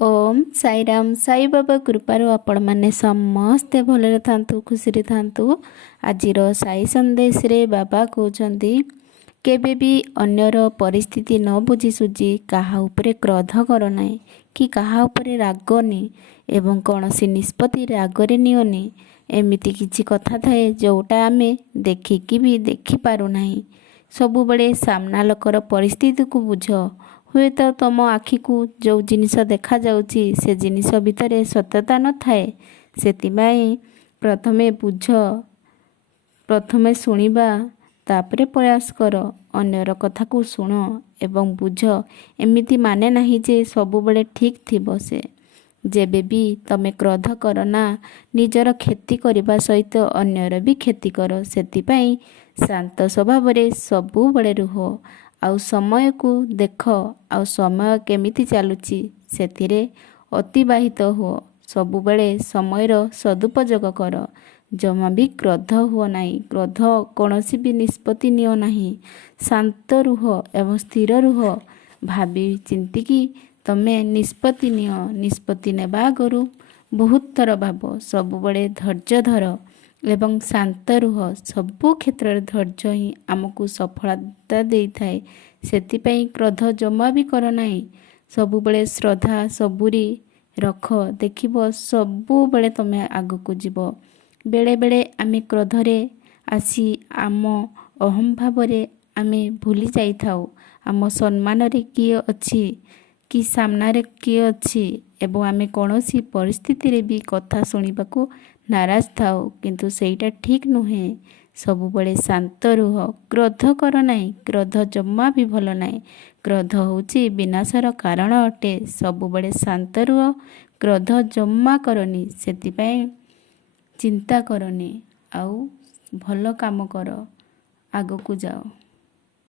ओम साईराम साई बाबा कृपार आपण मैंने समस्ते भलरे थांतु खुशी थांतु। आजिर साई संदेश रे बाबा कहते केबे भी अन्यर परिस्थिति न बुझी सुझी कहा उपरे क्रोध कर ना कि कहा उपरे रागनी एवं कौन सी निष्पत्ति रागरे नियोनी। एमिति किछि कथा थाए जोटा आमे देखिकी भी देखि पारुना। सबु बड़े सामना लोकर परिस्थिति को बुझ। हुए तो तुम आखि को जो जिनिस देखा जाउची से जिनिस भितर सत्यता न थाए। सेतिबाई प्रथमे बुझ, प्रथमे शुणिबा तापरे प्रयास कर। अन्यर कथा को शुण एवं बुझ। एमिति माने नहीं जे सबु बड़े ठीक थिबो से। जेबे भी तमे क्रोध कर ना निजर क्षति करने सहित अन्यर भी क्षति कर। सेतिबाई शांत स्वभाव सबु बड़े रुह। आउ समय को देख आउ समय केमिति चलुची सेथिरे अतिबाहित हो। सबुबले समयर सदुपयोग कर। जमा भी क्रोध हुओ नहीं। क्रोध कौनसी भी निष्पत्ति नियो नहीं। शांत रुह एवं स्थिर रुह। भावी चिंतिकी तमे निष्पत्ति नियो। निष्पत्ति नेबा आगरु बहुत थर भाव। सबुबले धैर्य धर एवं शांत रुह। सबु क्षेत्र धैर्य ही आमको सफलता दे थाए। सेतिपाई क्रोध जमा भी कर नहीं। सबुबले श्रद्धा सबुरी रख। देखिबो सबुबले तमे आगको जीव। बेले बेले आमे क्रोधरे आसी आम अहम भावरे आमे भूली जाई थाउ। आम सम्मान रे किए अछि कि सामना रे किए अछि एवं आमे कौनसी परिस्थिति रे भी कथा सुनिबाकू नाराज थाउ। किंतु सेईटा ठीक नुहे। सबुबले शांत रुह। क्रोध कर नहीं। क्रोध जमा भी भल नहीं। क्रोध होची विनाशर कारण अटे। सबुबले शांत रुह। क्रोध जमा करनी। सेतिपाई चिंता करनी। आउ भल काम कर। आगको जाओ।